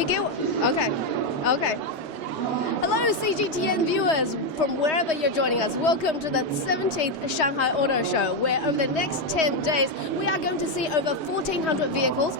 You get okay, okay. Hello, CGTN viewers from wherever you're joining us. Welcome to the 17th Shanghai Auto Show, where over the next 10 days, we are going to see over 1,400 vehicles.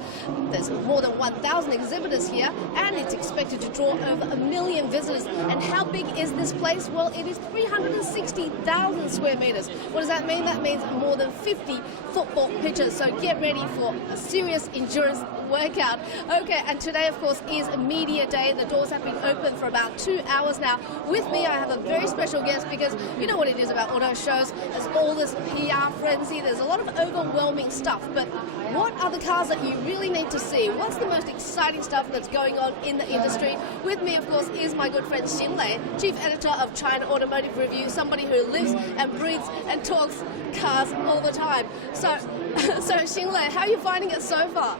There's more than 1,000 exhibitors here, and it's expected to draw over 1 million visitors. And how big is this place? Well, it is 360,000 square meters. What does that mean? That means more than 50 football pitches. So get ready for a serious endurance workout. Okay, and today, of course, is Media Day. The doors have been open for about 2 hours now. With me, I have a very special guest because you know what it is about auto shows. There's all this PR frenzy. There's a lot of overwhelming stuff. But what are the cars that you really need to see? What's the most exciting stuff that's going on in the industry? With me, of course, is my good friend Xinlei, Chief Editor of China Automotive Review, somebody who lives and breathes and talks cars all the time. So Xinlei, how are you finding it so far?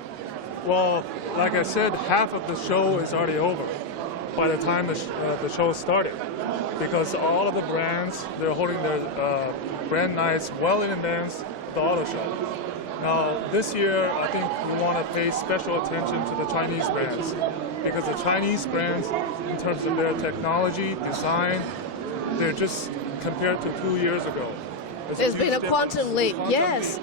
Well, like I said, half of the show is already over by the time the show started, because all of the brands, they're holding their brand nights well in advance of the auto show. Now, this year, I think we want to pay special attention to the Chinese brands, because the Chinese brands, in terms of their technology, design, they're just compared to 2 years ago. There's been a quantum leap, yes.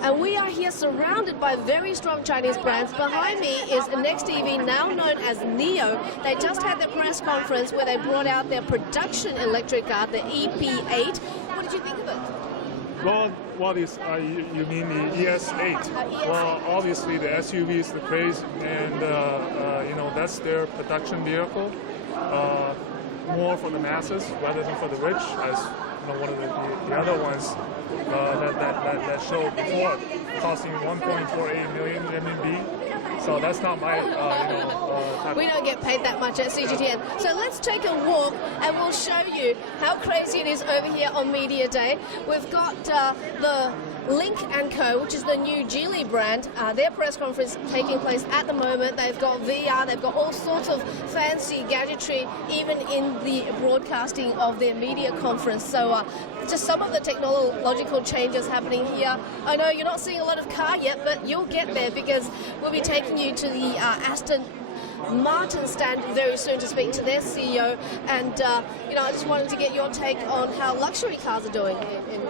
And we are here surrounded by very strong Chinese brands. Behind me is Next EV, now known as NIO. They just had their press conference where they brought out their production electric car, the EP8. What did you think of it? Well, what is, you mean the ES8? ES8. Well, obviously the SUV is the craze, and you know, that's their production vehicle, more for the masses rather than for the rich, as you know, one of the other ones that showed before, costing 1.48 million RMB. So that's not my, we don't get paid that much at CGTN. So let's take a walk and we'll show you how crazy it is over here on Media Day. We've got the Link & Co., which is the new Geely brand. Their press conference taking place at the moment. They've got VR, they've got all sorts of fancy gadgetry, even in the broadcasting of their media conference. So just some of the technological changes happening here. I know you're not seeing a lot of car yet, but you'll get there because we'll be taking you to the Aston Martin stand very soon to speak to their CEO, and you know, I just wanted to get your take on how luxury cars are doing.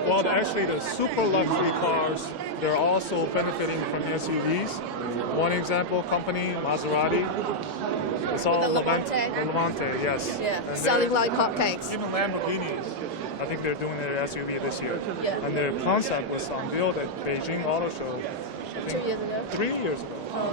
Well, actually, the super luxury cars, they're also benefiting from SUVs. One example company, Maserati, it's all Levante, yes. Yeah, selling like hotcakes. Even Lamborghini, I think they're doing their SUV this year. Yeah. And their concept was unveiled at Beijing Auto Show, I think 2 years ago. 3 years ago.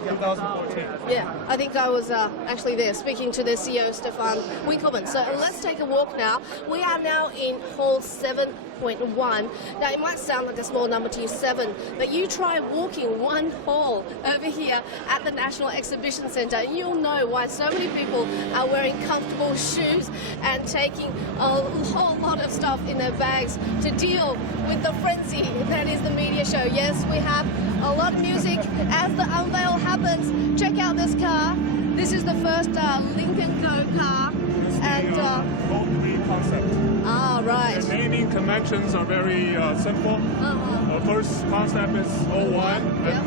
2014. Yeah, I think I was actually there speaking to their CEO, Stefan Winkelmann. So let's take a walk now. We are now in hall 7.1. Now, it might sound like a small number to you, 7, but you try walking one hall over here at the National Exhibition Centre, and you'll know why so many people are wearing comfortable shoes and taking a whole lot of stuff in their bags to deal with the frenzy that is the media show. Yes, we have a lot of music as the unveil happens. Check out this car. This is the first Link & Co car. And O3 concept. Ah, right. The naming conventions are very simple. The first concept is 01. Yeah.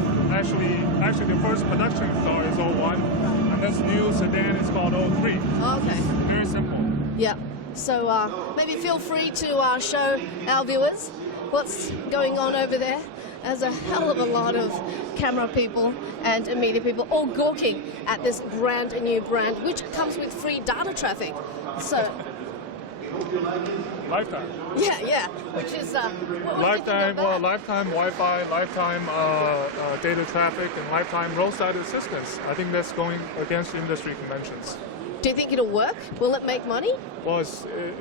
Actually, the first production car is 01. And this new sedan is called 03. Okay. Very simple. Yeah. So maybe feel free to show our viewers what's going on over there. There's a hell of a lot of camera people and media people all gawking at this brand new brand, which comes with free data traffic. So Lifetime. yeah, which is Lifetime Wi-Fi, lifetime data traffic, and lifetime roadside assistance. I think that's going against industry conventions. Do you think it'll work? Will it make money? Well,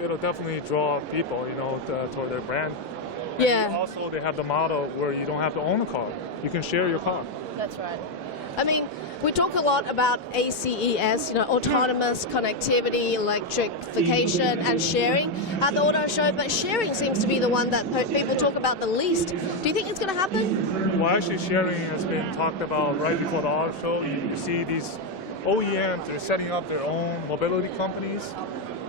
it'll definitely draw people, you know, toward their brand. Yeah. And also, they have the model where you don't have to own a car. You can share your car. That's right. I mean, we talk a lot about ACES, you know, autonomous connectivity, electrification, and sharing at the auto show, but sharing seems to be the one that people talk about the least. Do you think it's going to happen? Well, actually, sharing has been talked about right before the auto show. You see these OEMs are setting up their own mobility companies,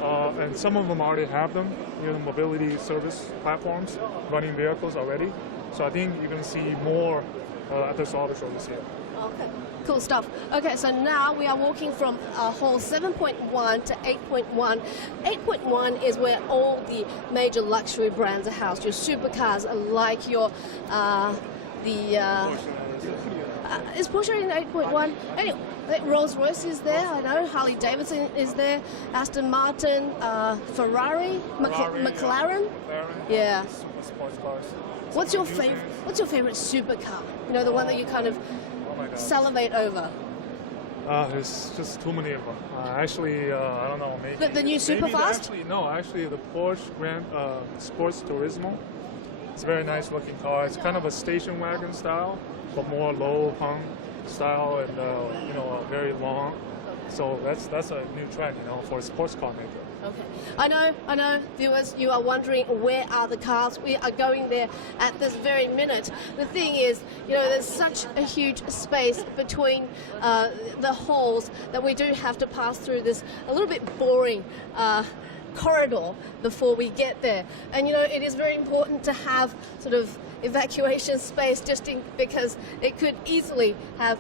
and some of them already have them, you know, mobility service platforms running vehicles already. So I think you're going to see more at this auto show this year. Okay, cool stuff. Okay, so now we are walking from hall 7.1 to 8.1. 8.1 is where all the major luxury brands are housed. Your supercars, like your is Porsche in 8.1? Anyway, Rolls Royce is there. I know Harley Davidson is there. Aston Martin, Ferrari, McLaren. Yeah. Super sports cars. What's your favorite supercar? You know, the one that you kind of salivate over. There's just too many of them. Actually, I don't know. Maybe the new Superfast? Actually, the Porsche Grand Sports Turismo. It's a very nice looking car. It's kind of a station wagon style, but more low hung style and very long. So that's a new trend, for a sports car maker. Okay. I know, viewers, you are wondering where are the cars. We are going there at this very minute. The thing is, there's such a huge space between the halls that we do have to pass through this a little bit boring corridor before we get there. And it is very important to have sort of evacuation space because it could easily have,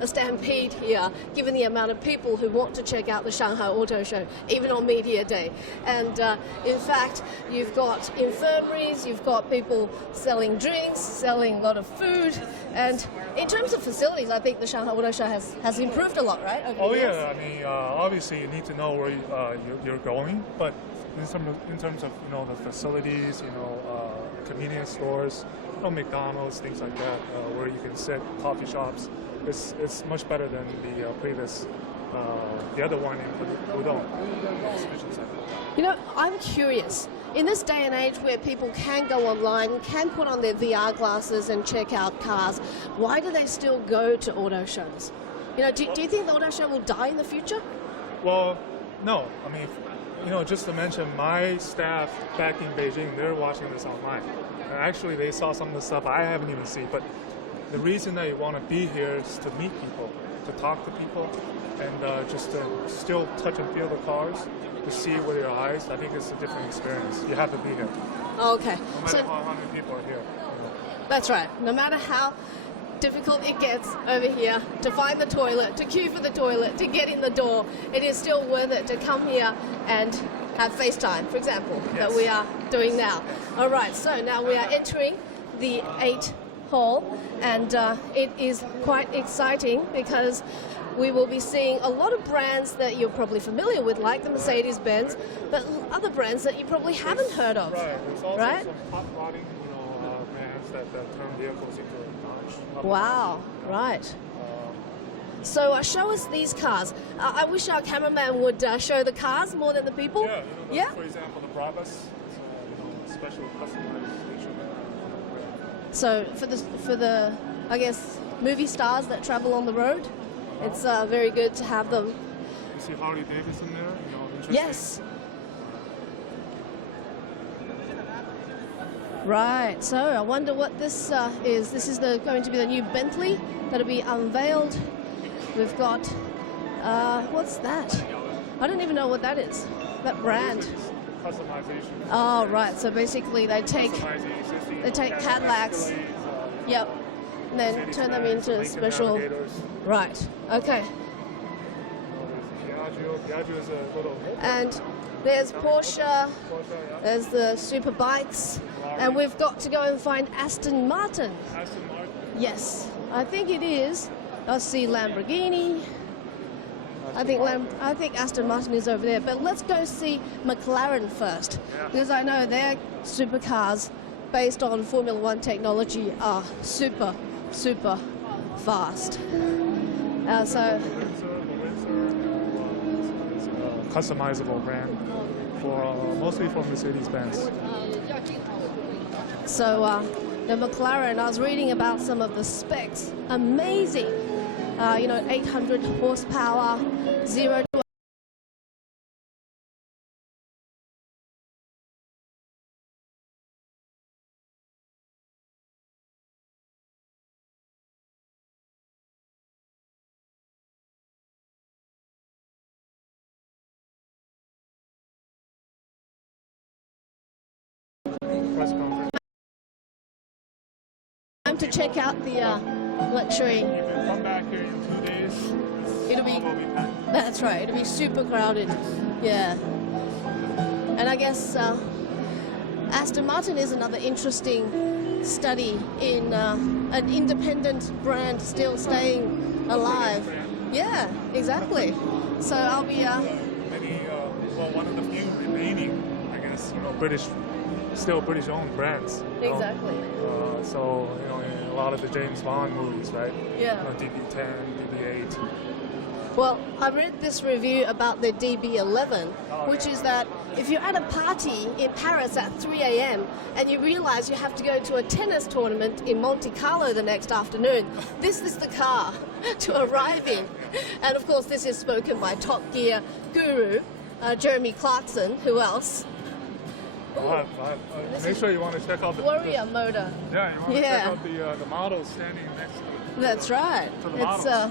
a stampede here given the amount of people who want to check out the Shanghai Auto Show, even on media day. And in fact, you've got infirmaries, you've got people selling drinks, selling a lot of food. And in terms of facilities, I think the Shanghai Auto Show has improved a lot, right? Yeah, I mean, obviously you need to know where you're going, but in terms of the facilities, convenience stores, McDonald's, things like that, where you can sit, coffee shops, it's much better than the previous, the other one in Pudong exhibition center. I'm curious. In this day and age where people can go online, can put on their VR glasses and check out cars, why do they still go to auto shows? Do you think the auto show will die in the future? Well, no. I mean, just to mention, my staff back in Beijing, they're watching this online. And actually, they saw some of the stuff I haven't even seen. But the reason that you want to be here is to meet people, to talk to people, and just to still touch and feel the cars, to see with your eyes. I think it's a different experience. You have to be here. Okay. No matter how many people are here. That's right. No matter how difficult it gets over here to find the toilet, to queue for the toilet, to get in the door, it is still worth it to come here and have FaceTime, for example, that we are doing now. All right, so now we are entering the 8 hall, and it is quite exciting because we will be seeing a lot of brands that you're probably familiar with, like the Mercedes-Benz, but other brands that you probably haven't heard of. Right. There's also some hot rodding, brands that turn vehicles into a notch. Wow. Right. So show us these cars. I wish our cameraman would show the cars more than the people. Yeah. For example, the Brabus, it's special customized station. So for the I guess movie stars that travel on the road, it's very good to have them. You see Harley Davidson there? Interesting. Yes. Right. So I wonder what this is. This is going to be the new Bentley that'll be unveiled. We've got what's that? I don't even know what that is. That brand. Customization. Oh, right. So basically, they take Cadillacs. Yep. And then turn them into special. Right. Okay. And there's Porsche. There's the super bikes, and we've got to go and find Aston Martin. Aston Martin. Yes, I think it is. I see Lamborghini. I think Aston Martin is over there. But let's go see McLaren first, because I know their supercars, based on Formula One technology, are super fast. So. Customizable brand mostly for Mercedes-Benz. So the McLaren, I was reading about some of the specs. Amazing. 800 horsepower, 0 to to check out the luxury. You can come back here in 2 days. It'll be, All will be packed. that's right, it'll be super crowded. Yeah. And I guess Aston Martin is another interesting study in an independent brand still staying alive. Yeah, exactly. So I'll be one of the few remaining, I guess, still British-owned brands. exactly. So, in a lot of the James Bond movies, right? Yeah. DB10, DB8. Well, I read this review about the DB11, which is that if you're at a party in Paris at 3 a.m. and you realize you have to go to a tennis tournament in Monte Carlo the next afternoon, this is the car to arrive in. And of course, this is spoken by Top Gear guru Jeremy Clarkson. Who else? Make sure you want to check out the Warrior motor. Yeah, you want to check out the models standing next to it. That's right. To the models.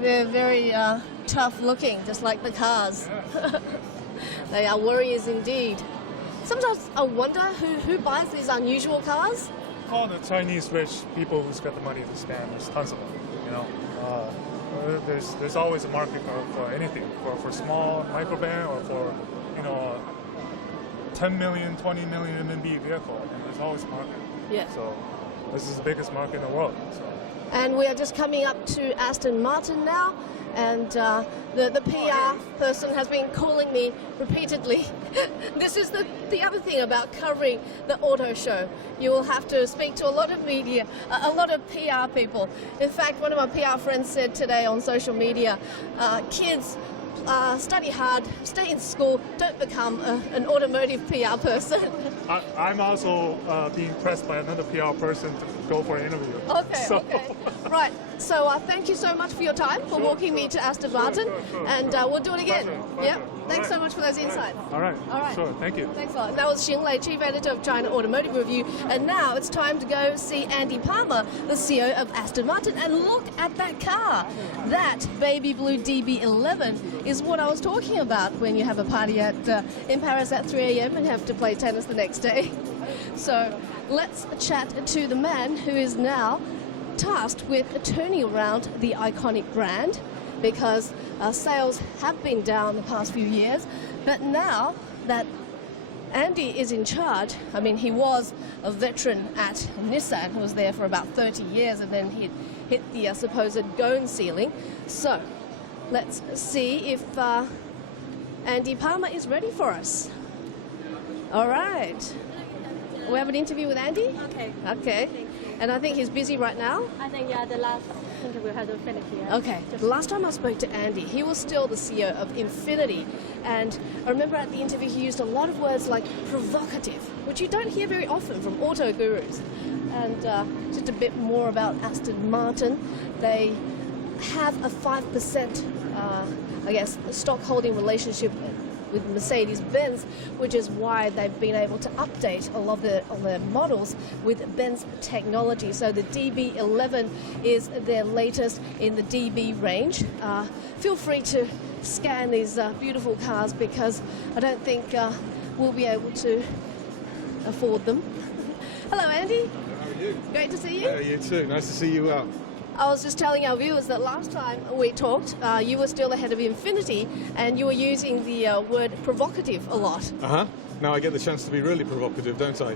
They're very tough looking, just like the cars. Yeah. They are warriors indeed. Sometimes I wonder who buys these unusual cars. All the Chinese rich people who's got the money to spend. There's tons of them. There's always a market for anything, for small microvan or for 10 million, 20 million RMB vehicle. And there's always a market. Yeah. So this is the biggest market in the world. So. And we are just coming up to Aston Martin now, and the PR person has been calling me repeatedly. This is the other thing about covering the auto show. You will have to speak to a lot of media, a lot of PR people. In fact, one of my PR friends said today on social media, kids, study hard, stay in school, don't become an automotive PR person. I'm also being pressed by another PR person to go for an interview. Okay. Right. So thank you so much for your time, for walking me to Aston Martin, and we'll do it again. Pleasure. Thanks so much for those insights. All right. All right. Sure. Thank you. Thanks a lot. That was Xing Lei, Chief Editor of China Automotive Review, and now it's time to go see Andy Palmer, the CEO of Aston Martin, and look at that car. That baby blue DB11 is what I was talking about when you have a party in Paris at 3 a.m. and have to play tennis the next day. So let's chat to the man who is now tasked with turning around the iconic brand, because sales have been down the past few years, but now that Andy is in charge, I mean, he was a veteran at Nissan, who was there for about 30 years, and then he hit the supposed Gone ceiling. So let's see if Andy Palmer is ready for us. All right. We have an interview with Andy? Okay. And I think he's busy right now? I think, the last interview has finished here. Okay. The last time I spoke to Andy, he was still the CEO of Infiniti. And I remember at the interview he used a lot of words like provocative, which you don't hear very often from auto gurus. And just a bit more about Aston Martin. They have a 5%, stock holding relationship with Mercedes-Benz, which is why they've been able to update a lot of their models with Benz technology. So the DB11 is their latest in the DB range. Feel free to scan these beautiful cars, because I don't think we'll be able to afford them. Hello, Andy. How are you? Great to see you. Yeah, you too. Nice to see you up. I was just telling our viewers that last time we talked, you were still the head of Infiniti, and you were using the word provocative a lot. Now I get the chance to be really provocative, don't I?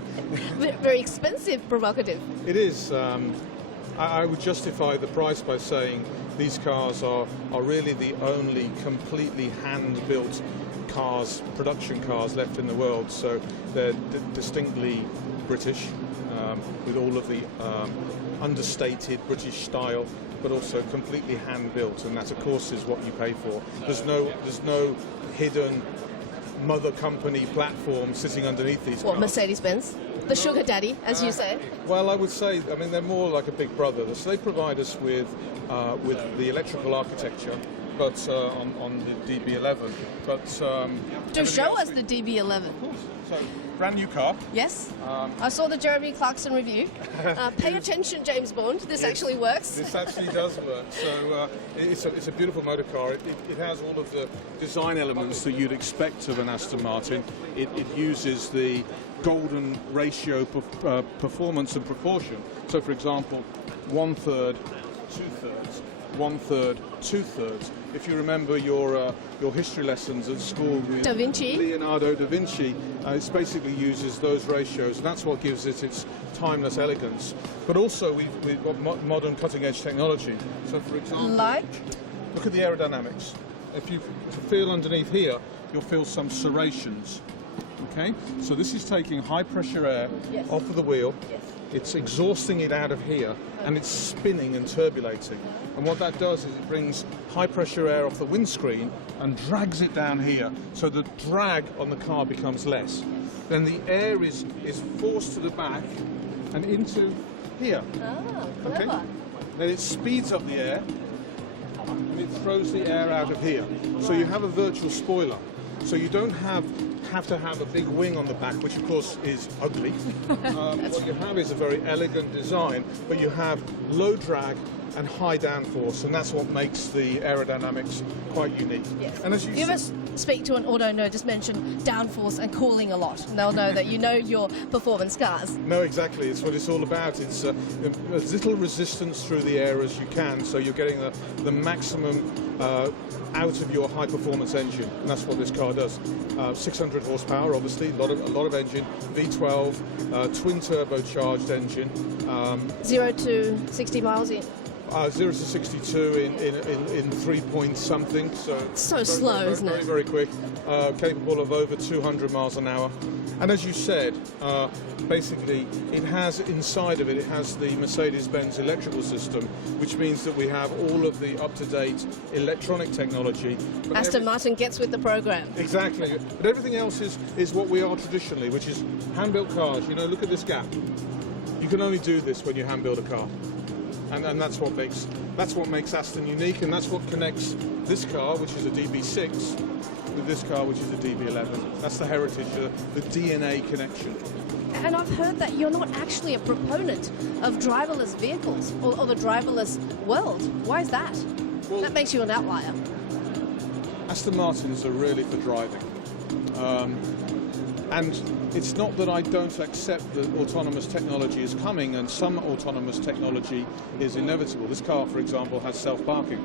Very expensive provocative. It is. I would justify the price by saying these cars are really the only completely hand-built cars, production cars left in the world. So they're distinctly British, with all of the understated British style, but also completely hand-built, and that of course is what you pay for. There's no hidden mother company platform sitting underneath these cars. Mercedes-Benz? The sugar daddy, as you say? Well, I would say, they're more like a big brother. So they provide us with the electrical architecture, but on the DB11. But To show us the DB11. Of course. So, brand new car. Yes. I saw the Jeremy Clarkson review. Pay attention, James Bond. This actually works. This actually does work. So it's a beautiful motor car. It has all of the design elements that you'd expect of an Aston Martin. It uses the golden ratio performance and proportion. So, for example, 1/3, 2/3, 1/3, 2/3. If you remember your history lessons at school with Da Vinci. Leonardo da Vinci, it basically uses those ratios, and that's what gives it its timeless elegance. But also we've got modern cutting-edge technology. So, for example, Like? look at the aerodynamics. If you feel underneath here, you'll feel some serrations. Okay, so this is taking high-pressure air Yes. off of the wheel. Yes. It's exhausting it out of here, and it's spinning and turbulating. And what that does is it brings high-pressure air off the windscreen and drags it down here, so the drag on the car becomes less. Then the air is forced to the back and into here. Ah, Okay? clever. Then it speeds up the air, and it throws the air out of here. So you have a virtual spoiler. So you don't have to have a big wing on the back, which of course is ugly. What you have is a very elegant design, but you have low drag and high downforce, and that's what makes the aerodynamics quite unique. Yes. And as you If you said, ever speak to an auto nerd, just mention downforce and cooling a lot, and they'll know that you know your performance cars. no, exactly. It's what it's all about. It's as little resistance through the air as you can, so you're getting the maximum out of your high-performance engine, and that's what this car does. 600 horsepower, obviously, a lot of engine, V12, twin turbocharged engine. 0 to 60 miles in. 0 to 62 in 3 point something. So slow, isn't it? Very, very quick. Capable of over 200 miles an hour. And as you said, basically, it has inside of it has the Mercedes-Benz electrical system, which means that we have all of the up-to-date electronic technology. But Aston Martin gets with the program. Exactly. But everything else is what we are traditionally, which is hand-built cars. You know, look at this gap. You can only do this when you hand-build a car. And that's what makes Aston unique, and that's what connects this car, which is a DB6, with this car, which is a DB11. That's the heritage, the DNA connection. And I've heard that you're not actually a proponent of driverless vehicles or the driverless world. Why is that? Well, That makes you an outlier. Aston Martins are really for driving. And it's not that I don't accept that autonomous technology is coming, and some autonomous technology is inevitable. This car, for example, has self-parking.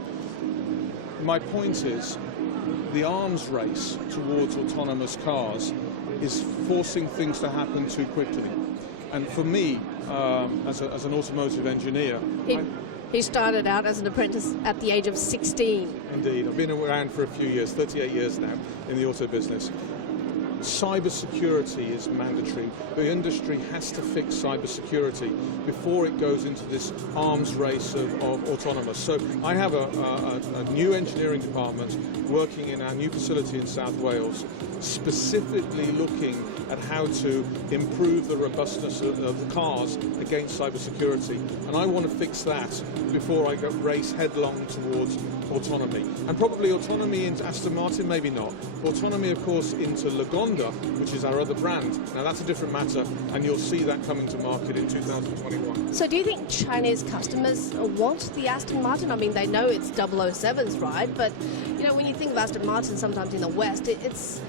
My point is, the arms race towards autonomous cars is forcing things to happen too quickly. And for me, as an automotive engineer, He started out as an apprentice at the age of 16. Indeed, I've been around for a few years, 38 years now, in the auto business. Cybersecurity is mandatory. The industry has to fix cybersecurity before it goes into this arms race of autonomous. So I have a new engineering department working in our new facility in South Wales, specifically looking at how to improve the robustness of the cars against cybersecurity. And I want to fix that before I race headlong towards autonomy. And probably autonomy into Aston Martin, maybe not. Autonomy, of course, into Lagonda, which is our other brand. Now that's a different matter, and you'll see that coming to market in 2021. So do you think Chinese customers want the Aston Martin? I mean, they know it's 007s, right? But, you know, when you think of Aston Martin sometimes in the West, it's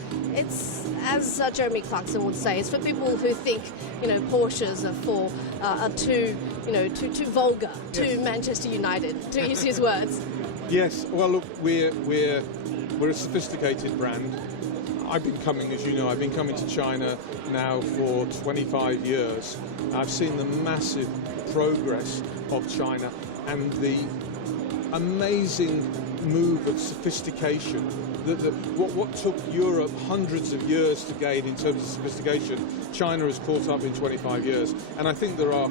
as Jeremy Clarkson would say, it's for people who think, you know, Porsches are too vulgar, too Manchester United, to use his words. Yes, well, look, we're a sophisticated brand. I've been coming to China now for 25 years. I've seen the massive progress of China and the amazing move of sophistication. What took Europe hundreds of years to gain in terms of sophistication, China has caught up in 25 years. And I think there are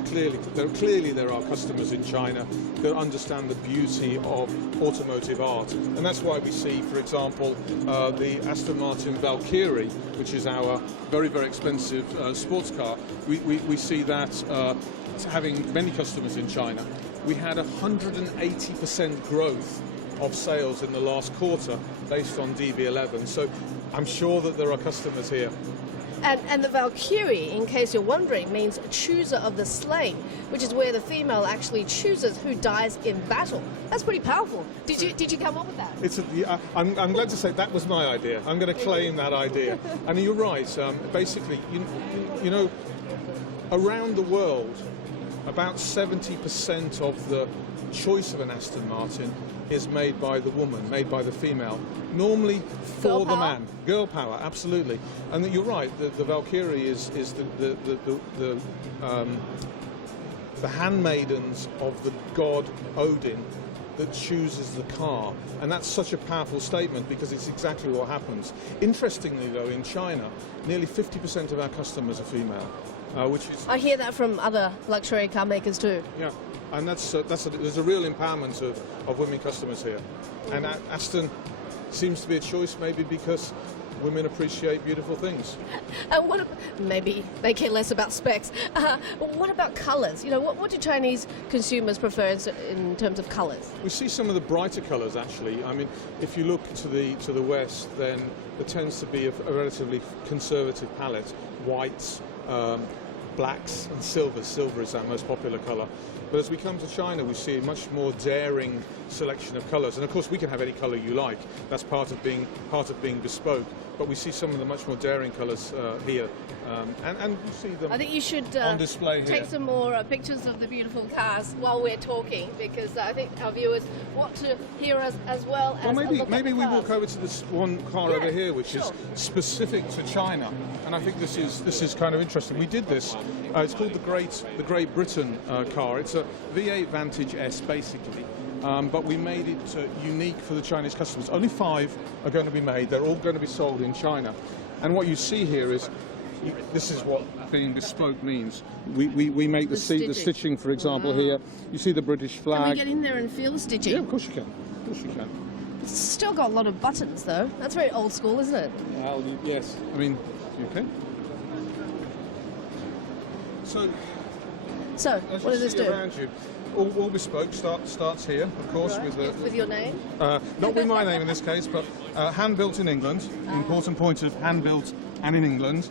customers in China that understand the beauty of automotive art. And that's why we see, for example, the Aston Martin Valkyrie, which is our very, very expensive sports car. We see that having many customers in China. We had 180% growth of sales in the last quarter based on DB11. So I'm sure that there are customers here. And the Valkyrie, in case you're wondering, means chooser of the slain, which is where the female actually chooses who dies in battle. That's pretty powerful. Did you come up with that? I'm glad to say that was my idea. I'm going to claim that idea. And you're right. Basically, you know, around the world, about 70% of the choice of an Aston Martin is made by the woman, made by the female, normally for the man. Girl power, absolutely. And you're right, the Valkyrie is the handmaidens of the god Odin that chooses the car. And that's such a powerful statement because it's exactly what happens. Interestingly though, in China, nearly 50% of our customers are female, which is... I hear that from other luxury car makers too. Yeah. And there's a real empowerment of women customers here. And Aston seems to be a choice maybe because women appreciate beautiful things. Maybe they care less about specs. What about colours? You know, what do Chinese consumers prefer in terms of colours? We see some of the brighter colours actually. I mean, if you look to the west, then there tends to be a relatively conservative palette. Whites, blacks and silvers. Silver is our most popular colour. But as we come to China, we see a much more daring selection of colours. And of course, we can have any colour you like. That's part of being bespoke. But we see some of the much more daring colours here, and you see them. I think you should on display here. Take some more pictures of the beautiful cars while we're talking, because I think our viewers want to hear us as well. Well, as maybe we walk over to this one car over here, which is specific to China, and I think this is kind of interesting. We did this. It's called the Great Britain car. It's a V8 Vantage S basically. But we made it unique for the Chinese customers. Only 5 are going to be made. They're all going to be sold in China. And what you see here is, this is what being bespoke means. We make the stitching, for example, here. You see the British flag. Can we get in there and feel the stitching? Yeah, of course you can. Of course you can. It's still got a lot of buttons, though. That's very old school, isn't it? Well, yes. I mean, you okay? So what does this do? Around you, all bespoke starts here, of course, right. with your name. Not with my name in this case, but hand built in England. Important point of hand built and in England.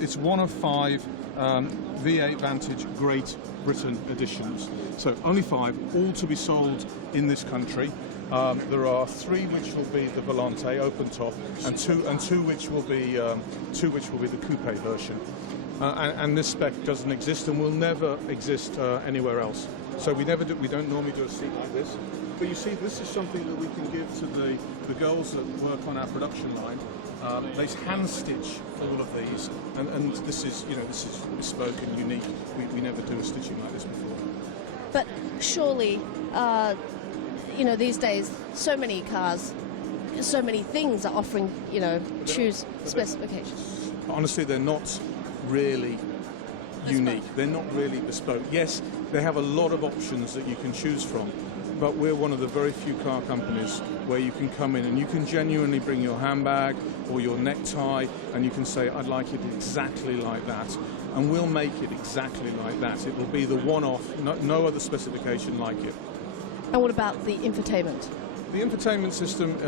It's one of 5 V8 Vantage Great Britain editions. So only 5, all to be sold in this country. There are 3 which will be the Volante open top, and two which will be the coupe version. And this spec doesn't exist and will never exist anywhere else. So we don't normally do a seat like this. But you see, this is something that we can give to the girls that work on our production line. They hand stitch all of these, and this is bespoke and unique. We never do a stitching like this before. But surely, these days, so many cars, so many things are offering, choose specifications. Honestly, they're not really unique. They're not really bespoke. Yes, they have a lot of options that you can choose from, but we're one of the very few car companies where you can come in and you can genuinely bring your handbag or your necktie and you can say, I'd like it exactly like that, and we'll make it exactly like that. It will be the one-off, no other specification like it. And what about the infotainment? The infotainment system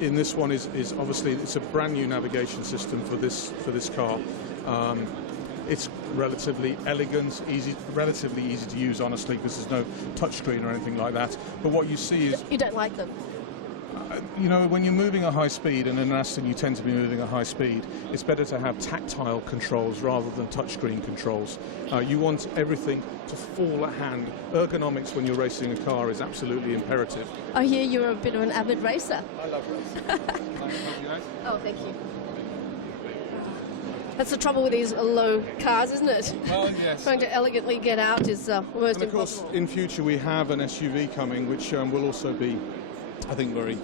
in this one is obviously, it's a brand new navigation system for this car. It's relatively elegant, relatively easy to use, honestly, because there's no touchscreen or anything like that. But what you see is... You don't like them? When you're moving at high speed, and in an Aston you tend to be moving at high speed, it's better to have tactile controls rather than touchscreen controls. You want everything to fall at hand. Ergonomics when you're racing a car is absolutely imperative. I hear you're a bit of an avid racer. I love racing. Oh, thank you. That's the trouble with these low cars, isn't it? Well, yes. Trying to elegantly get out is almost impossible. And of course, impossible. in future we have an SUV coming, which will also be, I think, very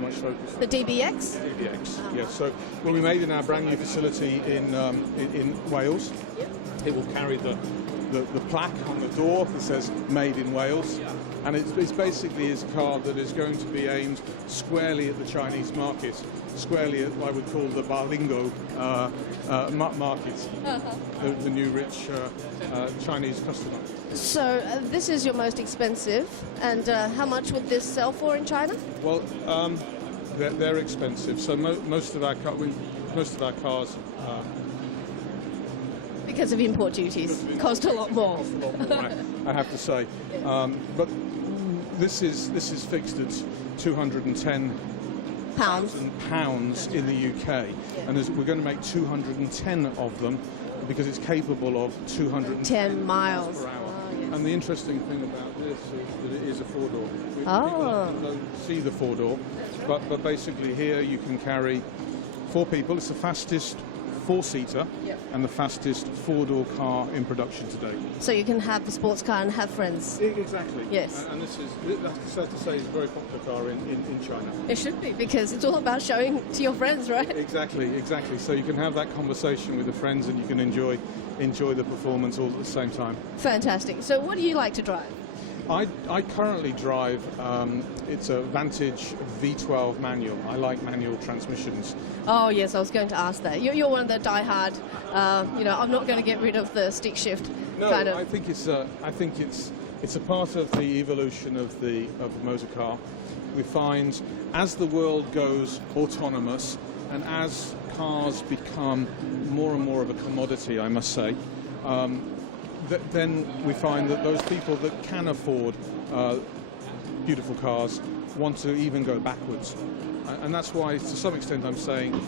much focused. The DBX? DBX, yes. So will be made in our brand new facility in Wales. Yep. It will carry the the plaque on the door that says "Made in Wales," and it's basically a car that is going to be aimed squarely at the Chinese market, squarely at what I would call the Balingo market, the new rich Chinese customer. So this is your most expensive, and how much would this sell for in China? Well, they're expensive. So most of our cars. Because of import duties, cost a lot more. I have to say, but this is fixed at £210,000 in the UK, and we're going to make 210 of them because it's capable of 210 miles per hour. Oh, yes. And the interesting thing about this is that it is a four-door. Oh. People don't see the four-door, but basically here you can carry 4 people. It's the fastest four-seater and the fastest four-door car in production today. So you can have the sports car and have friends. Exactly. Yes. And that's sad to say, is a very popular car in China. It should be, because it's all about showing to your friends, right? Exactly. So you can have that conversation with the friends, and you can enjoy the performance all at the same time. Fantastic. So what do you like to drive? I currently drive, it's a Vantage V12 manual. I like manual transmissions. Oh yes, I was going to ask that. You're one of the die-hard, I'm not going to get rid of the stick shift kind of. I think it's a part of the evolution of the motor car. We find as the world goes autonomous, and as cars become more and more of a commodity, I must say, then we find that those people that can afford beautiful cars want to even go backwards. And that's why, to some extent, I'm saying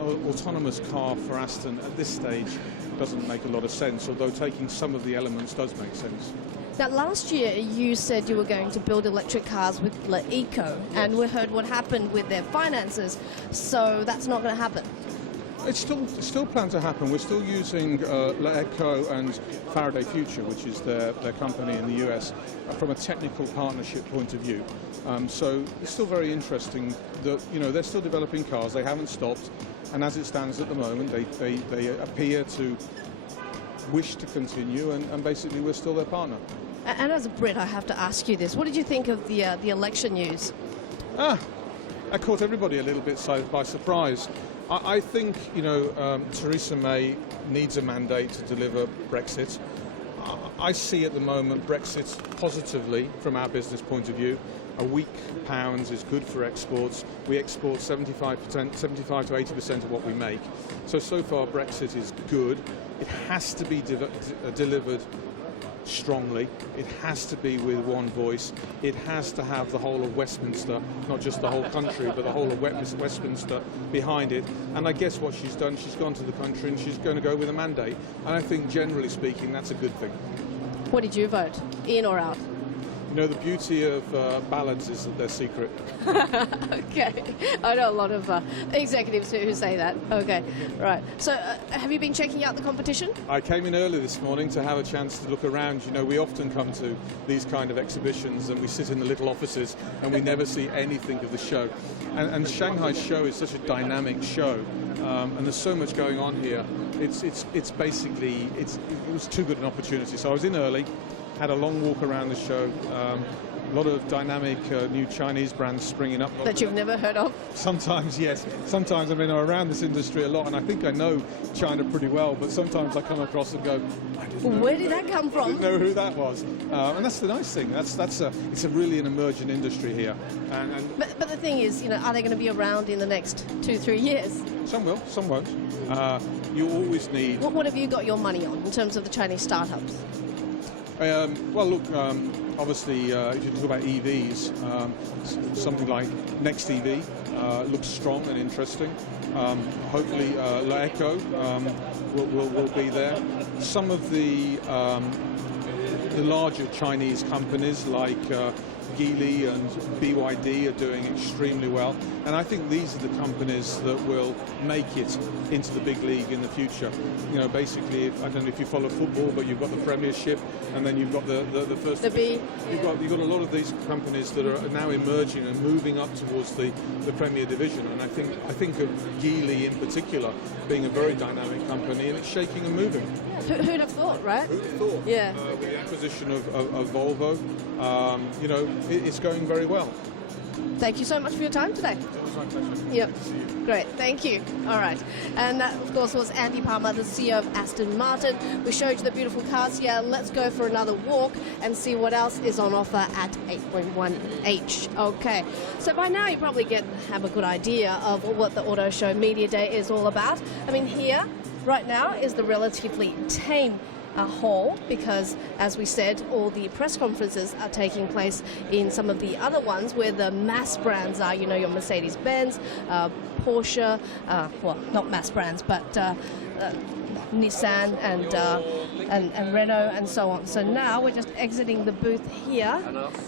autonomous car for Aston at this stage doesn't make a lot of sense, although taking some of the elements does make sense. Now, last year you said you were going to build electric cars with Eco, and we heard what happened with their finances, so that's not going to happen. It's still planned to happen. We're still using Eco and Faraday Future, which is their company in the US, from a technical partnership point of view. So it's still very interesting that they're still developing cars. They haven't stopped, and as it stands at the moment, they appear to wish to continue, and basically we're still their partner. And as a Brit, I have to ask you this: what did you think of the election news? That caught everybody a little bit by surprise. I think Theresa May needs a mandate to deliver Brexit. I see at the moment Brexit positively from our business point of view. A weak pound is good for exports. We export 75 to 80% of what we make. So far Brexit is good. It has to be delivered strongly. It has to be with one voice. It has to have the whole of Westminster, not just the whole country, but the whole of Westminster behind it. And I guess what she's done, she's gone to the country and she's going to go with a mandate. And I think, generally speaking, that's a good thing. What did you vote? In or out? The beauty of ballads is that they're secret. Okay. I know a lot of executives who say that. Okay, right. So have you been checking out the competition? I came in early this morning to have a chance to look around. We often come to these kind of exhibitions and we sit in the little offices and we never see anything of the show. And Shanghai show is such a dynamic show, and there's so much going on here. It's basically, it was too good an opportunity. So I was in early, had a long walk around the show. A lot of dynamic new Chinese brands springing up. That you've never heard of? Sometimes, yes. Sometimes, I'm around this industry a lot, and I think I know China pretty well, but sometimes I come across and go, I didn't know. Where did that come from? I didn't know who that was. And that's the nice thing. It's a really an emerging industry here. But the thing is, are they going to be around in the next 2-3 years? Some will, some won't. You always need... What have you got your money on in terms of the Chinese startups? Well, look, obviously, if you talk about EVs, something like Next EV looks strong and interesting. Hopefully, Eco will be there. Some of the the larger Chinese companies like Geely and BYD are doing extremely well, and I think these are the companies that will make it into the big league in the future. You know, basically, I don't know if you follow football, but you've got the Premiership, and then you've got the first. The B. You've got a lot of these companies that are now emerging and moving up towards the Premier Division, and I think of Geely in particular being a very dynamic company, and it's shaking and moving. Who'd have thought, right? Who'd have thought? Yeah. With the acquisition of Volvo, you know, it's going very well. Thank you so much for your time today. It was my pleasure. Yep. Good to see you. Great, thank you. All right. And that, of course, was Andy Palmer, the CEO of Aston Martin. We showed you the beautiful cars here. Let's go for another walk and see what else is on offer at 8.1H. Okay. So by now you probably have a good idea of what the Auto Show Media Day is all about. I mean, here, right now, is the relatively tame hall, because as we said, all the press conferences are taking place in some of the other ones where the mass brands are, you know, your Mercedes-Benz, Porsche, well, not mass brands, but Nissan and Renault and so on. So now we're just exiting the booth here.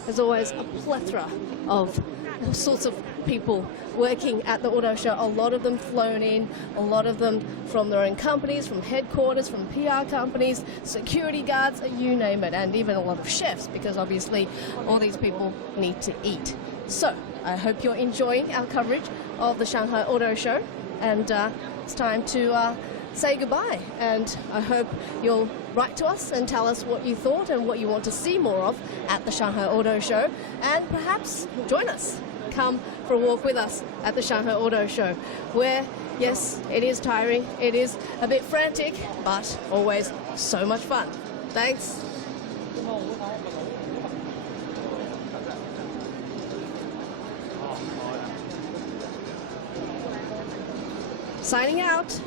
There's always a plethora of all sorts of people working at the auto show, a lot of them flown in, a lot of them from their own companies, from headquarters, from PR companies, security guards, you name it, and even a lot of chefs, because obviously all these people need to eat. So I hope you're enjoying our coverage of the Shanghai Auto Show, and it's time to say goodbye, and I hope you'll write to us and tell us what you thought and what you want to see more of at the Shanghai Auto Show, and perhaps join us. Come for a walk with us at the Shanghai Auto Show, where, yes, it is tiring, it is a bit frantic, but always so much fun. Thanks. Signing out.